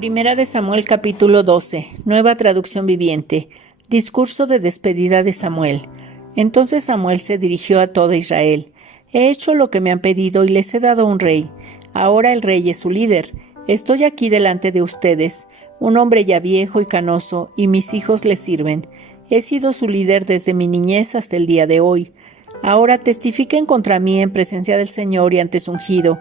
Primera de Samuel capítulo 12, nueva traducción viviente. Discurso de despedida de Samuel. Entonces Samuel se dirigió a todo Israel. He hecho lo que me han pedido y les he dado un rey. Ahora el rey es su líder. Estoy aquí delante de ustedes, un hombre ya viejo y canoso, y mis hijos le sirven. He sido su líder desde mi niñez hasta el día de hoy. Ahora testifiquen contra mí en presencia del Señor y ante su ungido.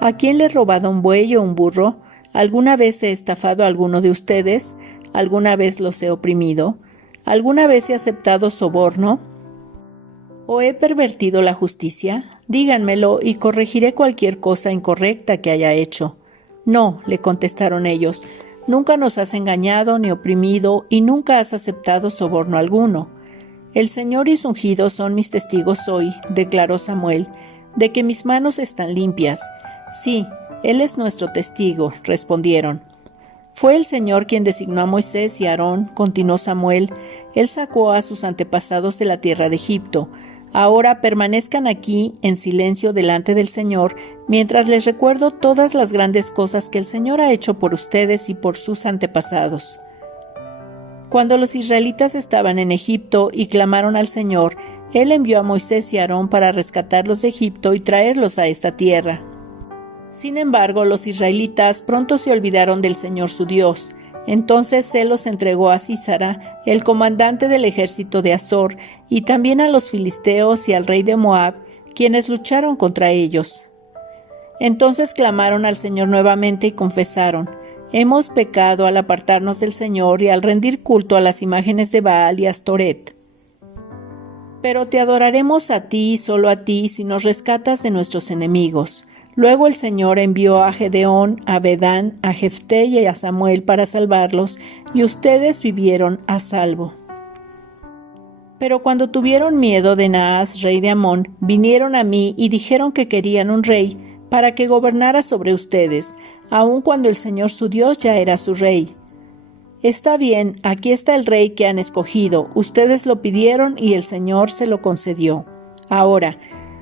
¿A quién le he robado un buey o un burro? ¿Alguna vez he estafado a alguno de ustedes? ¿Alguna vez los he oprimido? ¿Alguna vez he aceptado soborno? ¿O he pervertido la justicia? Díganmelo y corregiré cualquier cosa incorrecta que haya hecho. No, le contestaron ellos, nunca nos has engañado ni oprimido y nunca has aceptado soborno alguno. El Señor y su ungido son mis testigos hoy, declaró Samuel, de que mis manos están limpias. Sí, Él es nuestro testigo, respondieron. Fue el Señor quien designó a Moisés y a Aarón, continuó Samuel. Él sacó a sus antepasados de la tierra de Egipto. Ahora permanezcan aquí en silencio delante del Señor, mientras les recuerdo todas las grandes cosas que el Señor ha hecho por ustedes y por sus antepasados. Cuando los israelitas estaban en Egipto y clamaron al Señor, Él envió a Moisés y a Aarón para rescatarlos de Egipto y traerlos a esta tierra. Sin embargo, los israelitas pronto se olvidaron del Señor su Dios. Entonces Él los entregó a Sísara, el comandante del ejército de Azor, y también a los filisteos y al rey de Moab, quienes lucharon contra ellos. Entonces clamaron al Señor nuevamente y confesaron: Hemos pecado al apartarnos del Señor y al rendir culto a las imágenes de Baal y Astoret. Pero te adoraremos a ti y solo a ti si nos rescatas de nuestros enemigos. Luego el Señor envió a Gedeón, a Bedán, a Jefté y a Samuel para salvarlos, y ustedes vivieron a salvo. Pero cuando tuvieron miedo de Naas, rey de Amón, vinieron a mí y dijeron que querían un rey para que gobernara sobre ustedes, aun cuando el Señor su Dios ya era su rey. Está bien, aquí está el rey que han escogido, ustedes lo pidieron y el Señor se lo concedió. Ahora,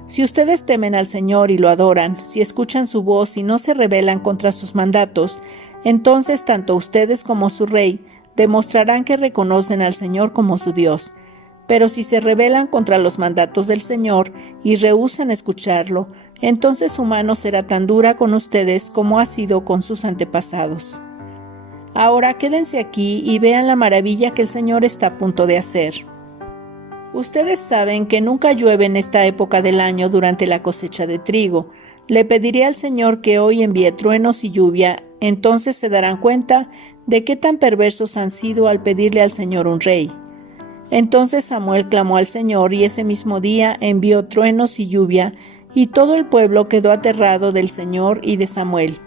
si ustedes temen al Señor y lo adoran, si escuchan su voz y no se rebelan contra sus mandatos, entonces tanto ustedes como su rey demostrarán que reconocen al Señor como su Dios. Pero si se rebelan contra los mandatos del Señor y rehúsan escucharlo, entonces su mano será tan dura con ustedes como ha sido con sus antepasados. Ahora quédense aquí y vean la maravilla que el Señor está a punto de hacer. Ustedes saben que nunca llueve en esta época del año durante la cosecha de trigo. Le pediré al Señor que hoy envíe truenos y lluvia, entonces se darán cuenta de qué tan perversos han sido al pedirle al Señor un rey. Entonces Samuel clamó al Señor y ese mismo día envió truenos y lluvia, y todo el pueblo quedó aterrado del Señor y de Samuel.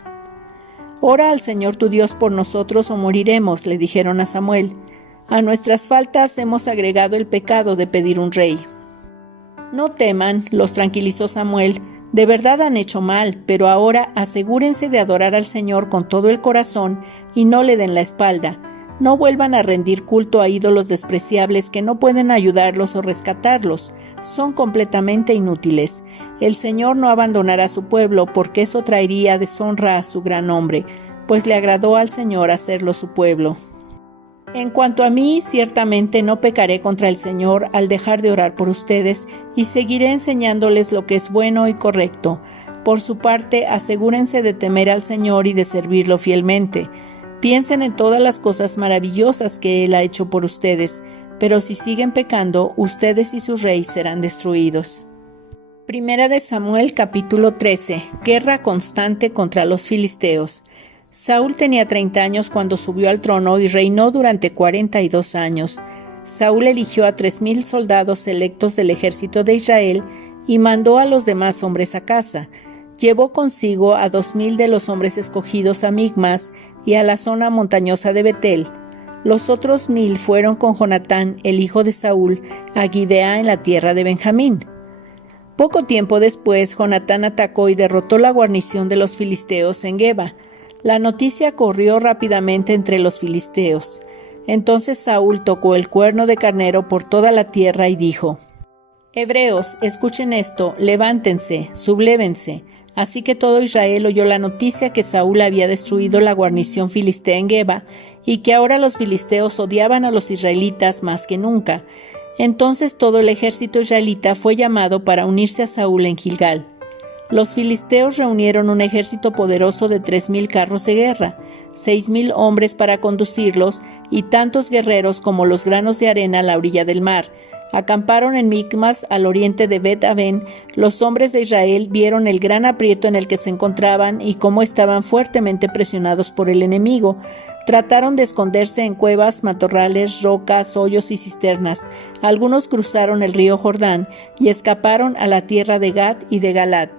Ora al Señor tu Dios por nosotros o moriremos, le dijeron a Samuel. A nuestras faltas hemos agregado el pecado de pedir un rey. No teman, los tranquilizó Samuel, de verdad han hecho mal, pero ahora asegúrense de adorar al Señor con todo el corazón y no le den la espalda. No vuelvan a rendir culto a ídolos despreciables que no pueden ayudarlos o rescatarlos. Son completamente inútiles. El Señor no abandonará a su pueblo porque eso traería deshonra a su gran nombre, pues le agradó al Señor hacerlo su pueblo. En cuanto a mí, ciertamente no pecaré contra el Señor al dejar de orar por ustedes y seguiré enseñándoles lo que es bueno y correcto. Por su parte, asegúrense de temer al Señor y de servirlo fielmente. Piensen en todas las cosas maravillosas que Él ha hecho por ustedes, pero si siguen pecando, ustedes y su rey serán destruidos. Primera de Samuel capítulo 13. Guerra constante contra los filisteos. Saúl tenía 30 años cuando subió al trono y reinó durante 42 años. Saúl eligió a 3,000 soldados selectos del ejército de Israel y mandó a los demás hombres a casa. Llevó consigo a 2,000 de los hombres escogidos a Migmas y a la zona montañosa de Betel. Los otros 1,000 fueron con Jonatán, el hijo de Saúl, a Gibea en la tierra de Benjamín. Poco tiempo después, Jonatán atacó y derrotó la guarnición de los filisteos en Geba. La noticia corrió rápidamente entre los filisteos. Entonces Saúl tocó el cuerno de carnero por toda la tierra y dijo: Hebreos, escuchen esto, levántense, sublévense, Así que todo Israel oyó la noticia que Saúl había destruido la guarnición filistea en Geba y que ahora los filisteos odiaban a los israelitas más que nunca. Entonces todo el ejército israelita fue llamado para unirse a Saúl en Gilgal. Los filisteos reunieron un ejército poderoso de 3,000 carros de guerra, 6,000 hombres para conducirlos y tantos guerreros como los granos de arena a la orilla del mar. Acamparon en Micmas, al oriente de Bet-Aven. Los hombres de Israel vieron el gran aprieto en el que se encontraban y cómo estaban fuertemente presionados por el enemigo. Trataron de esconderse en cuevas, matorrales, rocas, hoyos y cisternas. Algunos cruzaron el río Jordán y escaparon a la tierra de Gad y de Galad.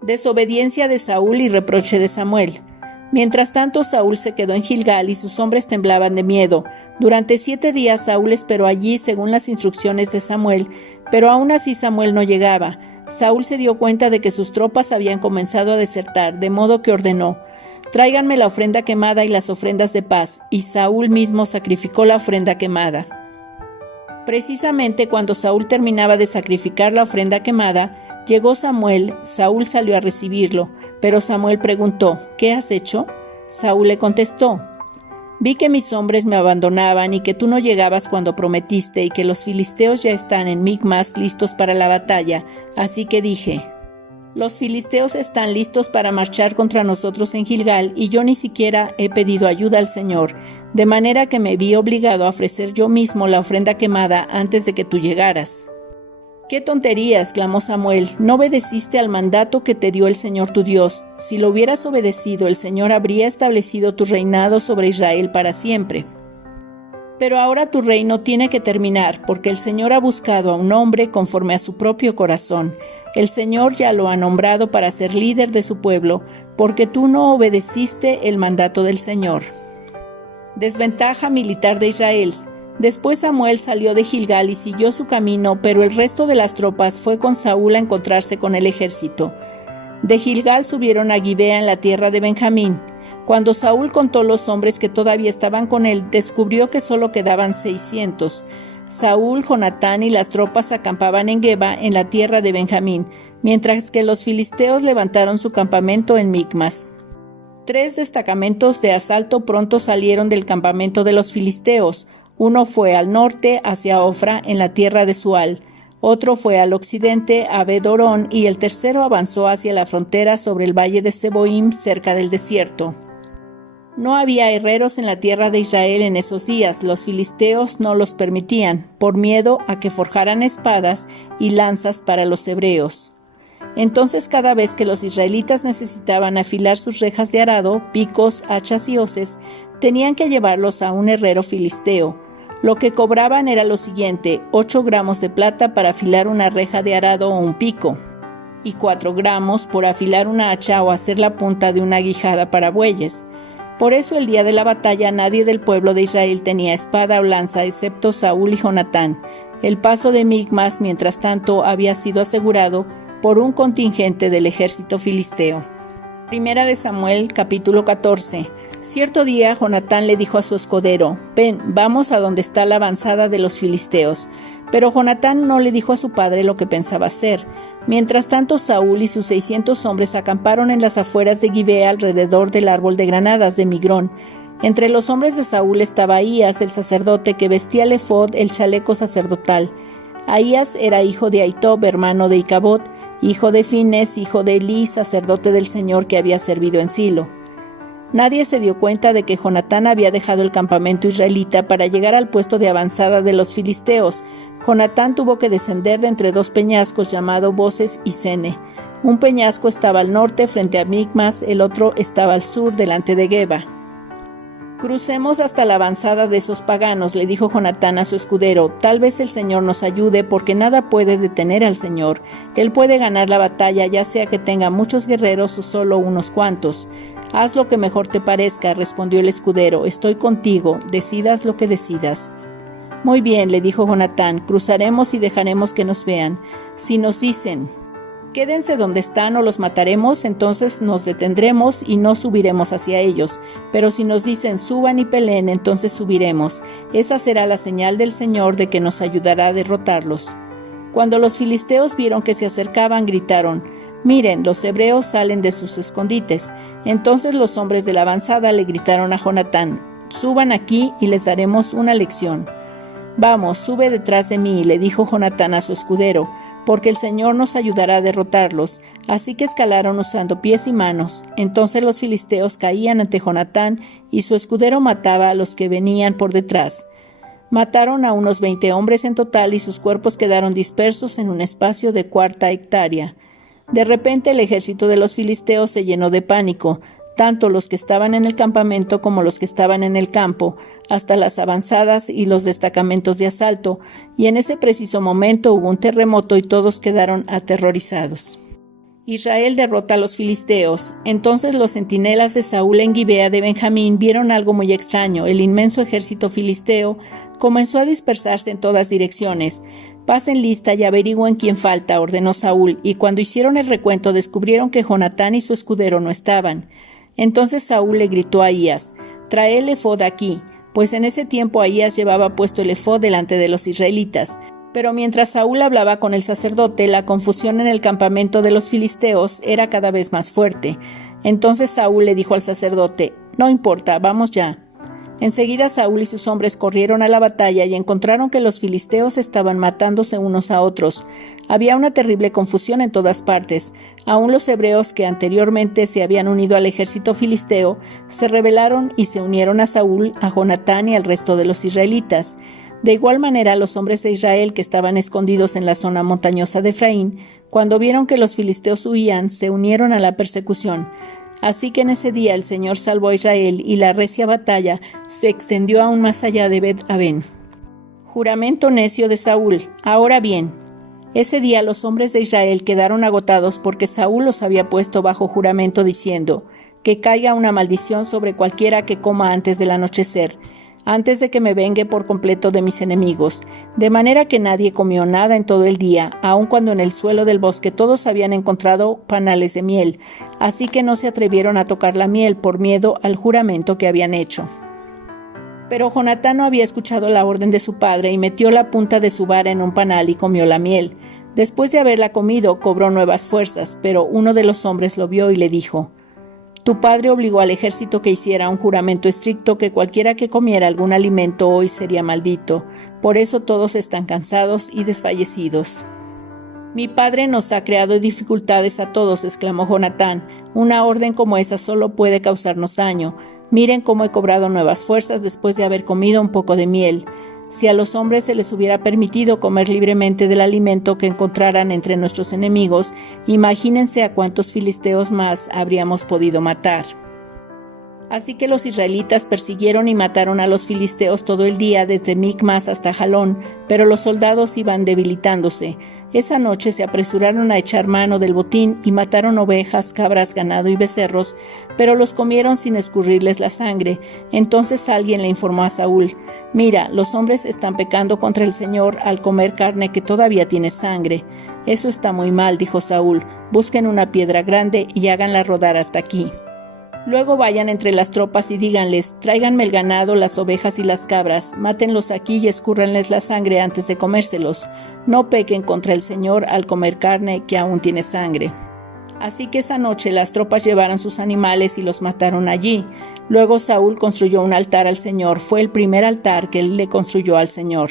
Desobediencia de Saúl y reproche de Samuel. Mientras tanto, Saúl se quedó en Gilgal y sus hombres temblaban de miedo. Durante 7 días Saúl esperó allí según las instrucciones de Samuel, pero aún así Samuel no llegaba. Saúl se dio cuenta de que sus tropas habían comenzado a desertar, de modo que ordenó: «Tráiganme la ofrenda quemada y las ofrendas de paz», y Saúl mismo sacrificó la ofrenda quemada. Precisamente cuando Saúl terminaba de sacrificar la ofrenda quemada, llegó Samuel. Saúl salió a recibirlo, pero Samuel preguntó: «¿Qué has hecho?». Saúl le contestó: «Vi que mis hombres me abandonaban y que tú no llegabas cuando prometiste y que los filisteos ya están en Micmas listos para la batalla, así que dije: los filisteos están listos para marchar contra nosotros en Gilgal y yo ni siquiera he pedido ayuda al Señor, de manera que me vi obligado a ofrecer yo mismo la ofrenda quemada antes de que tú llegaras». «¡Qué tontería!», exclamó Samuel. «No obedeciste al mandato que te dio el Señor tu Dios. Si lo hubieras obedecido, el Señor habría establecido tu reinado sobre Israel para siempre. Pero ahora tu reino tiene que terminar, porque el Señor ha buscado a un hombre conforme a su propio corazón. El Señor ya lo ha nombrado para ser líder de su pueblo, porque tú no obedeciste el mandato del Señor». Desventaja militar de Israel. Después Samuel salió de Gilgal y siguió su camino, pero el resto de las tropas fue con Saúl a encontrarse con el ejército. De Gilgal subieron a Gibea en la tierra de Benjamín. Cuando Saúl contó los hombres que todavía estaban con él, descubrió que solo quedaban 600. Saúl, Jonatán y las tropas acampaban en Geba, en la tierra de Benjamín, mientras que los filisteos levantaron su campamento en Micmas. 3 destacamentos de asalto pronto salieron del campamento de los filisteos. Uno fue al norte, hacia Ofra, en la tierra de Sual. Otro fue al occidente, a Bet-Horón, y el tercero avanzó hacia la frontera sobre el valle de Seboim, cerca del desierto. No había herreros en la tierra de Israel en esos días. Los filisteos no los permitían, por miedo a que forjaran espadas y lanzas para los hebreos. Entonces, cada vez que los israelitas necesitaban afilar sus rejas de arado, picos, hachas y hoces, tenían que llevarlos a un herrero filisteo. Lo que cobraban era lo siguiente: 8 gramos de plata para afilar una reja de arado o un pico, y 4 gramos por afilar una hacha o hacer la punta de una aguijada para bueyes. Por eso el día de la batalla nadie del pueblo de Israel tenía espada o lanza excepto Saúl y Jonatán. El paso de Micmas, mientras tanto, había sido asegurado por un contingente del ejército filisteo. Primera de Samuel, capítulo 14. Cierto día Jonatán le dijo a su escudero: «Ven, vamos a donde está la avanzada de los filisteos». Pero Jonatán no le dijo a su padre lo que pensaba hacer. Mientras tanto, Saúl y sus 600 hombres acamparon en las afueras de Gibea alrededor del árbol de granadas de Migrón. Entre los hombres de Saúl estaba Ahías, el sacerdote, que vestía el efod, el chaleco sacerdotal. Ahías era hijo de Ahitob, hermano de Icabod, hijo de Fines, hijo de Elí, sacerdote del Señor que había servido en Silo. Nadie se dio cuenta de que Jonatán había dejado el campamento israelita para llegar al puesto de avanzada de los filisteos. Jonatán tuvo que descender de entre 2 peñascos llamados Boses y Sene. Un peñasco estaba al norte frente a Micmas, el otro estaba al sur delante de Geba. «Crucemos hasta la avanzada de esos paganos», le dijo Jonatán a su escudero. «Tal vez el Señor nos ayude, porque nada puede detener al Señor. Él puede ganar la batalla, ya sea que tenga muchos guerreros o solo unos cuantos». «Haz lo que mejor te parezca», respondió el escudero. «Estoy contigo, decidas lo que decidas». «Muy bien», le dijo Jonatán, «cruzaremos y dejaremos que nos vean. Si nos dicen: quédense donde están o los mataremos, entonces nos detendremos y no subiremos hacia ellos. Pero si nos dicen: suban y peleen, entonces subiremos. Esa será la señal del Señor de que nos ayudará a derrotarlos». Cuando los filisteos vieron que se acercaban, gritaron: «Miren, los hebreos salen de sus escondites». Entonces los hombres de la avanzada le gritaron a Jonatán: «Suban aquí y les daremos una lección». «Vamos, sube detrás de mí», le dijo Jonatán a su escudero, «porque el Señor nos ayudará a derrotarlos». Así que escalaron usando pies y manos. Entonces los filisteos caían ante Jonatán y su escudero mataba a los que venían por detrás. Mataron a unos 20 hombres en total y sus cuerpos quedaron dispersos en un espacio de 1/4 hectárea. De repente el ejército de los filisteos se llenó de pánico, tanto los que estaban en el campamento como los que estaban en el campo, hasta las avanzadas y los destacamentos de asalto, y en ese preciso momento hubo un terremoto y todos quedaron aterrorizados. Israel derrota a los filisteos. Entonces los centinelas de Saúl en Gibea de Benjamín vieron algo muy extraño. El inmenso ejército filisteo comenzó a dispersarse en todas direcciones. «Pasen lista y averigüen quién falta», ordenó Saúl, y cuando hicieron el recuento descubrieron que Jonatán y su escudero no estaban. Entonces Saúl le gritó a Ahías: «Trae el efod aquí», pues en ese tiempo Ahías llevaba puesto el efod delante de los israelitas. Pero mientras Saúl hablaba con el sacerdote, la confusión en el campamento de los filisteos era cada vez más fuerte. Entonces Saúl le dijo al sacerdote: «No importa, vamos ya». Enseguida Saúl y sus hombres corrieron a la batalla y encontraron que los filisteos estaban matándose unos a otros. Había una terrible confusión en todas partes. Aún los hebreos que anteriormente se habían unido al ejército filisteo se rebelaron y se unieron a Saúl, a Jonatán y al resto de los israelitas. De igual manera, los hombres de Israel que estaban escondidos en la zona montañosa de Efraín, cuando vieron que los filisteos huían, se unieron a la persecución. Así que en ese día el Señor salvó a Israel y la recia batalla se extendió aún más allá de Bet-Aven. Juramento necio de Saúl. Ahora bien, ese día los hombres de Israel quedaron agotados porque Saúl los había puesto bajo juramento diciendo: «Que caiga una maldición sobre cualquiera que coma antes del anochecer, antes de que me vengue por completo de mis enemigos». De manera que nadie comió nada en todo el día, aun cuando en el suelo del bosque todos habían encontrado panales de miel, así que no se atrevieron a tocar la miel por miedo al juramento que habían hecho. Pero Jonatán no había escuchado la orden de su padre y metió la punta de su vara en un panal y comió la miel. Después de haberla comido, cobró nuevas fuerzas, pero uno de los hombres lo vio y le dijo: «Tu padre obligó al ejército que hiciera un juramento estricto que cualquiera que comiera algún alimento hoy sería maldito. Por eso todos están cansados y desfallecidos». «Mi padre nos ha creado dificultades a todos», exclamó Jonatán. «Una orden como esa solo puede causarnos daño. Miren cómo he cobrado nuevas fuerzas después de haber comido un poco de miel. Si a los hombres se les hubiera permitido comer libremente del alimento que encontraran entre nuestros enemigos, imagínense a cuántos filisteos más habríamos podido matar». Así que los israelitas persiguieron y mataron a los filisteos todo el día desde Micmas hasta Jalón, pero los soldados iban debilitándose. Esa noche se apresuraron a echar mano del botín y mataron ovejas, cabras, ganado y becerros, pero los comieron sin escurrirles la sangre. Entonces alguien le informó a Saúl: «Mira, los hombres están pecando contra el Señor al comer carne que todavía tiene sangre». «Eso está muy mal», dijo Saúl. «Busquen una piedra grande y háganla rodar hasta aquí. Luego vayan entre las tropas y díganles: tráiganme el ganado, las ovejas y las cabras, mátenlos aquí y escúrranles la sangre antes de comérselos. No pequen contra el Señor al comer carne que aún tiene sangre». Así que esa noche las tropas llevaron sus animales y los mataron allí. Luego Saúl construyó un altar al Señor. Fue el primer altar que él le construyó al Señor.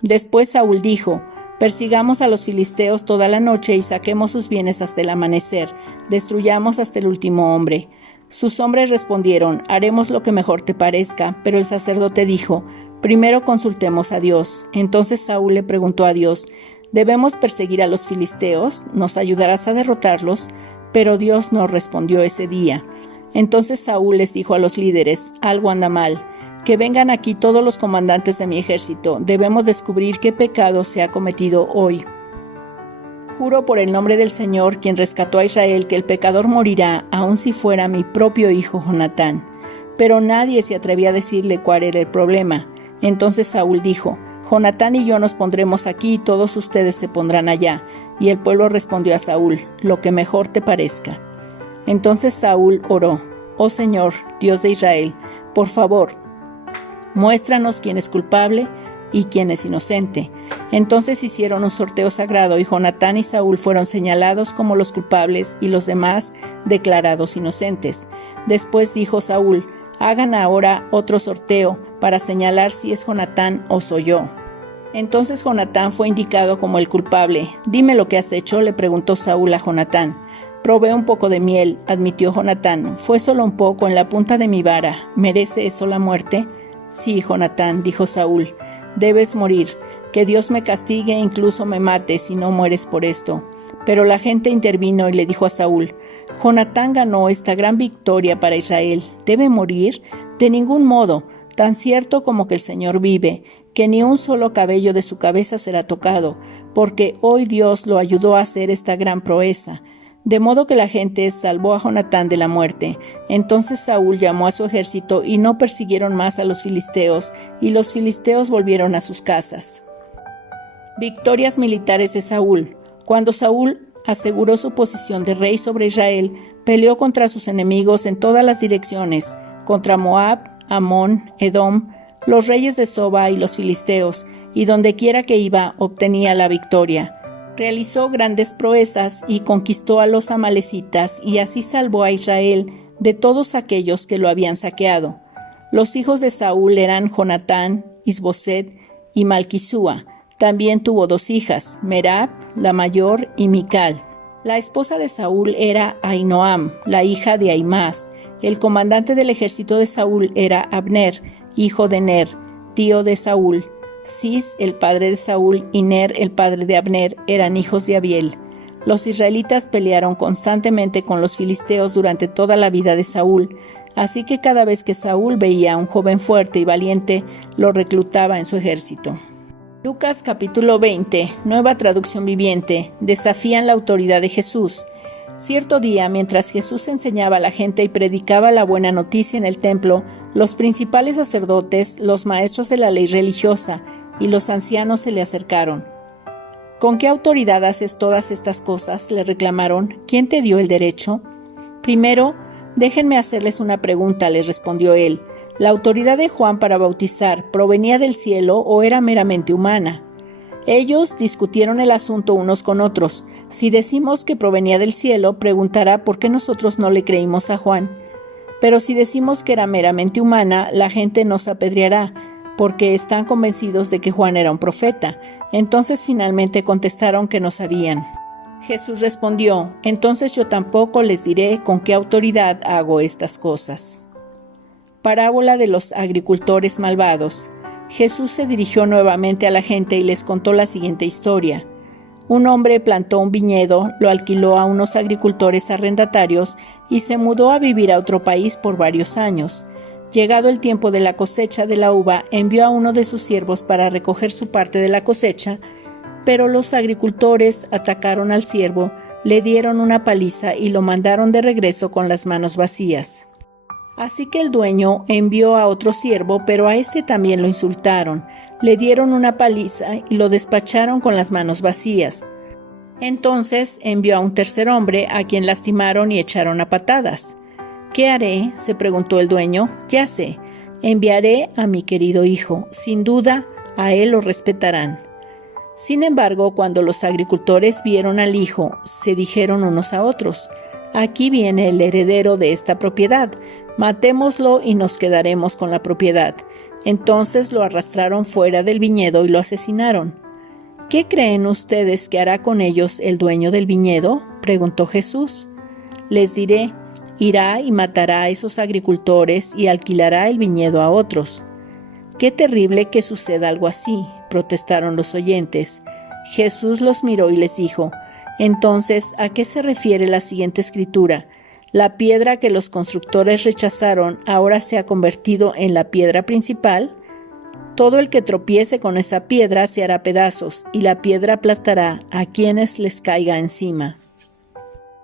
Después Saúl dijo: «Persigamos a los filisteos toda la noche y saquemos sus bienes hasta el amanecer. Destruyamos hasta el último hombre». Sus hombres respondieron: «Haremos lo que mejor te parezca». Pero el sacerdote dijo: «Primero consultemos a Dios». Entonces Saúl le preguntó a Dios: «¿Debemos perseguir a los filisteos? ¿Nos ayudarás a derrotarlos?». Pero Dios no respondió ese día. Entonces Saúl les dijo a los líderes: «Algo anda mal. Que vengan aquí todos los comandantes de mi ejército. Debemos descubrir qué pecado se ha cometido hoy. Juro por el nombre del Señor, quien rescató a Israel, que el pecador morirá, aun si fuera mi propio hijo Jonatán». Pero nadie se atrevía a decirle cuál era el problema. Entonces Saúl dijo: «Jonatán y yo nos pondremos aquí y todos ustedes se pondrán allá». Y el pueblo respondió a Saúl: «Lo que mejor te parezca». Entonces Saúl oró: «Oh Señor, Dios de Israel, por favor, muéstranos quién es culpable y quién es inocente». Entonces hicieron un sorteo sagrado y Jonatán y Saúl fueron señalados como los culpables y los demás declarados inocentes. Después dijo Saúl: hagan ahora otro sorteo para señalar si es Jonatán o soy yo. Entonces Jonatán fue indicado como el culpable. Dime lo que has hecho, le preguntó Saúl a Jonatán. Probé un poco de miel, admitió Jonatán. Fue solo un poco en la punta de mi vara. ¿Merece eso la muerte? Sí, Jonatán, dijo Saúl. Debes morir. Que Dios me castigue e incluso me mate si no mueres por esto. Pero la gente intervino y le dijo a Saúl: Jonatán ganó esta gran victoria para Israel. ¿Debe morir? De ningún modo, tan cierto como que el Señor vive, que ni un solo cabello de su cabeza será tocado, porque hoy Dios lo ayudó a hacer esta gran proeza. De modo que la gente salvó a Jonatán de la muerte. Entonces Saúl llamó a su ejército y no persiguieron más a los filisteos, y los filisteos volvieron a sus casas. Victorias militares de Saúl. Cuando Saúl aseguró su posición de rey sobre Israel, peleó contra sus enemigos en todas las direcciones, contra Moab, Amón, Edom, los reyes de Soba y los filisteos, y dondequiera que iba obtenía la victoria. Realizó grandes proezas y conquistó a los amalecitas, y así salvó a Israel de todos aquellos que lo habían saqueado. Los hijos de Saúl eran Jonatán, Isboset y Malquisúa. También tuvo 2 hijas, Merab, la mayor, y Mical. La esposa de Saúl era Ahinoam, la hija de Ahimaas. El comandante del ejército de Saúl era Abner, hijo de Ner, tío de Saúl. Cis, el padre de Saúl, y Ner, el padre de Abner, eran hijos de Abiel. Los israelitas pelearon constantemente con los filisteos durante toda la vida de Saúl, así que cada vez que Saúl veía a un joven fuerte y valiente, lo reclutaba en su ejército. Lucas capítulo 20, nueva traducción viviente, desafían la autoridad de Jesús. Cierto día, mientras Jesús enseñaba a la gente y predicaba la buena noticia en el templo, los principales sacerdotes, los maestros de la ley religiosa y los ancianos se le acercaron. ¿Con qué autoridad haces todas estas cosas?, le reclamaron. ¿Quién te dio el derecho? Primero, déjenme hacerles una pregunta, les respondió él. ¿La autoridad de Juan para bautizar provenía del cielo o era meramente humana? Ellos discutieron el asunto unos con otros. Si decimos que provenía del cielo, preguntará por qué nosotros no le creímos a Juan. Pero si decimos que era meramente humana, la gente nos apedreará, porque están convencidos de que Juan era un profeta. Entonces finalmente contestaron que no sabían. Jesús respondió: entonces yo tampoco les diré con qué autoridad hago estas cosas. Parábola de los agricultores malvados. Jesús se dirigió nuevamente a la gente y les contó la siguiente historia. Un hombre plantó un viñedo, lo alquiló a unos agricultores arrendatarios y se mudó a vivir a otro país por varios años. Llegado el tiempo de la cosecha de la uva, envió a uno de sus siervos para recoger su parte de la cosecha, pero los agricultores atacaron al siervo, le dieron una paliza y lo mandaron de regreso con las manos vacías. Así que el dueño envió a otro siervo, pero a este también lo insultaron. Le dieron una paliza y lo despacharon con las manos vacías. Entonces envió a un tercer hombre, a quien lastimaron y echaron a patadas. ¿Qué haré?, se preguntó el dueño. Ya sé, enviaré a mi querido hijo. Sin duda, a él lo respetarán. Sin embargo, cuando los agricultores vieron al hijo, se dijeron unos a otros: aquí viene el heredero de esta propiedad. Matémoslo y nos quedaremos con la propiedad. Entonces lo arrastraron fuera del viñedo y lo asesinaron. ¿Qué creen ustedes que hará con ellos el dueño del viñedo?, preguntó Jesús. Les diré: irá y matará a esos agricultores y alquilará el viñedo a otros. Qué terrible que suceda algo así, protestaron los oyentes. Jesús los miró y les dijo: entonces, ¿a qué se refiere la siguiente escritura? La piedra que los constructores rechazaron ahora se ha convertido en la piedra principal. Todo el que tropiece con esa piedra se hará pedazos, y la piedra aplastará a quienes les caiga encima.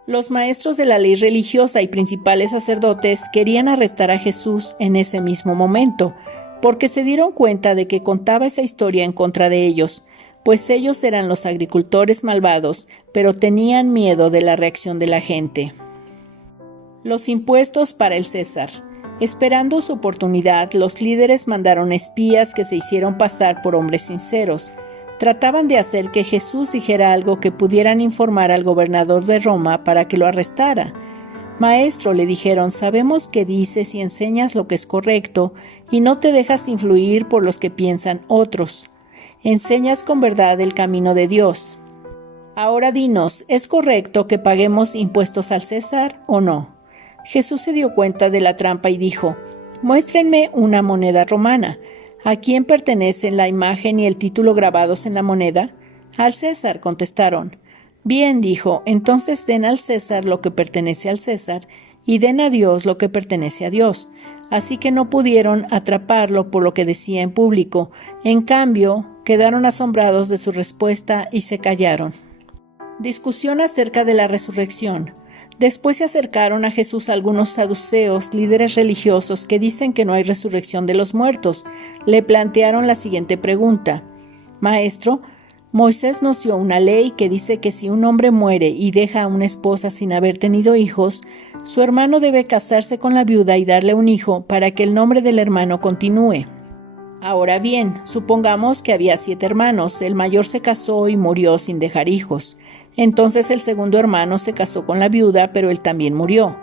Los maestros de la ley religiosa y principales sacerdotes querían arrestar a Jesús en ese mismo momento, porque se dieron cuenta de que contaba esa historia en contra de ellos, pues ellos eran los agricultores malvados, pero tenían miedo de la reacción de la gente. Los impuestos para el César. Esperando su oportunidad, los líderes mandaron espías que se hicieron pasar por hombres sinceros. Trataban de hacer que Jesús dijera algo que pudieran informar al gobernador de Roma para que lo arrestara. Maestro, le dijeron, sabemos que dices y enseñas lo que es correcto y no te dejas influir por los que piensan otros. Enseñas con verdad el camino de Dios. Ahora dinos, ¿es correcto que paguemos impuestos al César o no? Jesús se dio cuenta de la trampa y dijo, muéstrenme una moneda romana. ¿A quién pertenecen la imagen y el título grabados en la moneda? Al César, contestaron. Bien, dijo, entonces den al César lo que pertenece al César y den a Dios lo que pertenece a Dios. Así que no pudieron atraparlo por lo que decía en público. En cambio, quedaron asombrados de su respuesta y se callaron. Discusión acerca de la resurrección. Después se acercaron a Jesús algunos saduceos, líderes religiosos, que dicen que no hay resurrección de los muertos. Le plantearon la siguiente pregunta. Maestro, Moisés nos dio una ley que dice que si un hombre muere y deja a una esposa sin haber tenido hijos, su hermano debe casarse con la viuda y darle un hijo para que el nombre del hermano continúe. Ahora bien, supongamos que había 7 hermanos, el mayor se casó y murió sin dejar hijos. Entonces el segundo hermano se casó con la viuda, pero él también murió.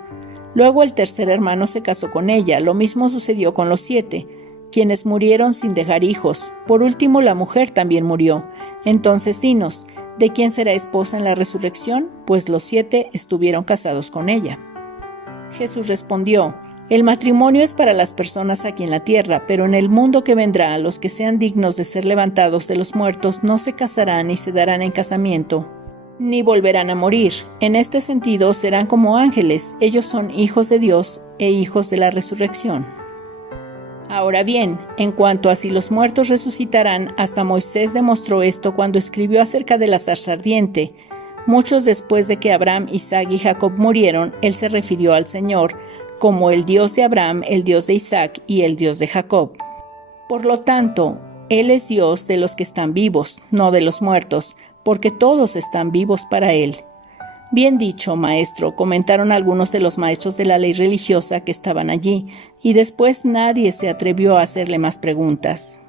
Luego el tercer hermano se casó con ella, lo mismo sucedió con los 7, quienes murieron sin dejar hijos. Por último la mujer también murió. Entonces dinos, ¿de quién será esposa en la resurrección? Pues los 7 estuvieron casados con ella. Jesús respondió, el matrimonio es para las personas aquí en la tierra, pero en el mundo que vendrá, los que sean dignos de ser levantados de los muertos no se casarán ni se darán en casamiento, ni volverán a morir. En este sentido serán como ángeles, ellos son hijos de Dios e hijos de la resurrección. Ahora bien, en cuanto a si los muertos resucitarán, hasta Moisés demostró esto cuando escribió acerca de la zarza ardiente. Muchos después de que Abraham, Isaac y Jacob murieron, él se refirió al Señor como el Dios de Abraham, el Dios de Isaac y el Dios de Jacob. Por lo tanto, Él es Dios de los que están vivos, no de los muertos, porque todos están vivos para Él. Bien dicho, maestro, comentaron algunos de los maestros de la ley religiosa que estaban allí, y después nadie se atrevió a hacerle más preguntas.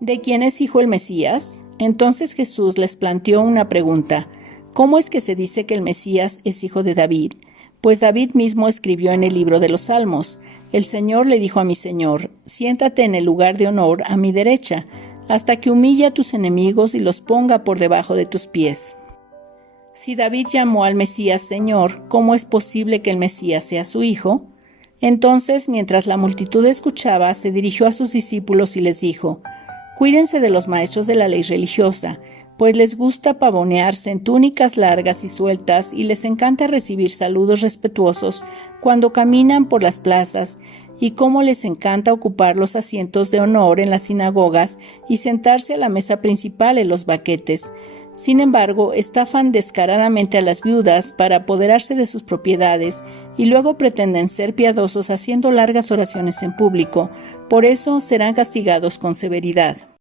¿De quién es hijo el Mesías? Entonces Jesús les planteó una pregunta. ¿Cómo es que se dice que el Mesías es hijo de David? Pues David mismo escribió en el libro de los Salmos, el Señor le dijo a mi Señor, siéntate en el lugar de honor a mi derecha, hasta que humille a tus enemigos y los ponga por debajo de tus pies. Si David llamó al Mesías Señor, ¿cómo es posible que el Mesías sea su hijo? Entonces, mientras la multitud escuchaba, se dirigió a sus discípulos y les dijo, cuídense de los maestros de la ley religiosa, pues les gusta pavonearse en túnicas largas y sueltas y les encanta recibir saludos respetuosos cuando caminan por las plazas y cómo les encanta ocupar los asientos de honor en las sinagogas y sentarse a la mesa principal en los banquetes. Sin embargo, estafan descaradamente a las viudas para apoderarse de sus propiedades y luego pretenden ser piadosos haciendo largas oraciones en público. Por eso serán castigados con severidad.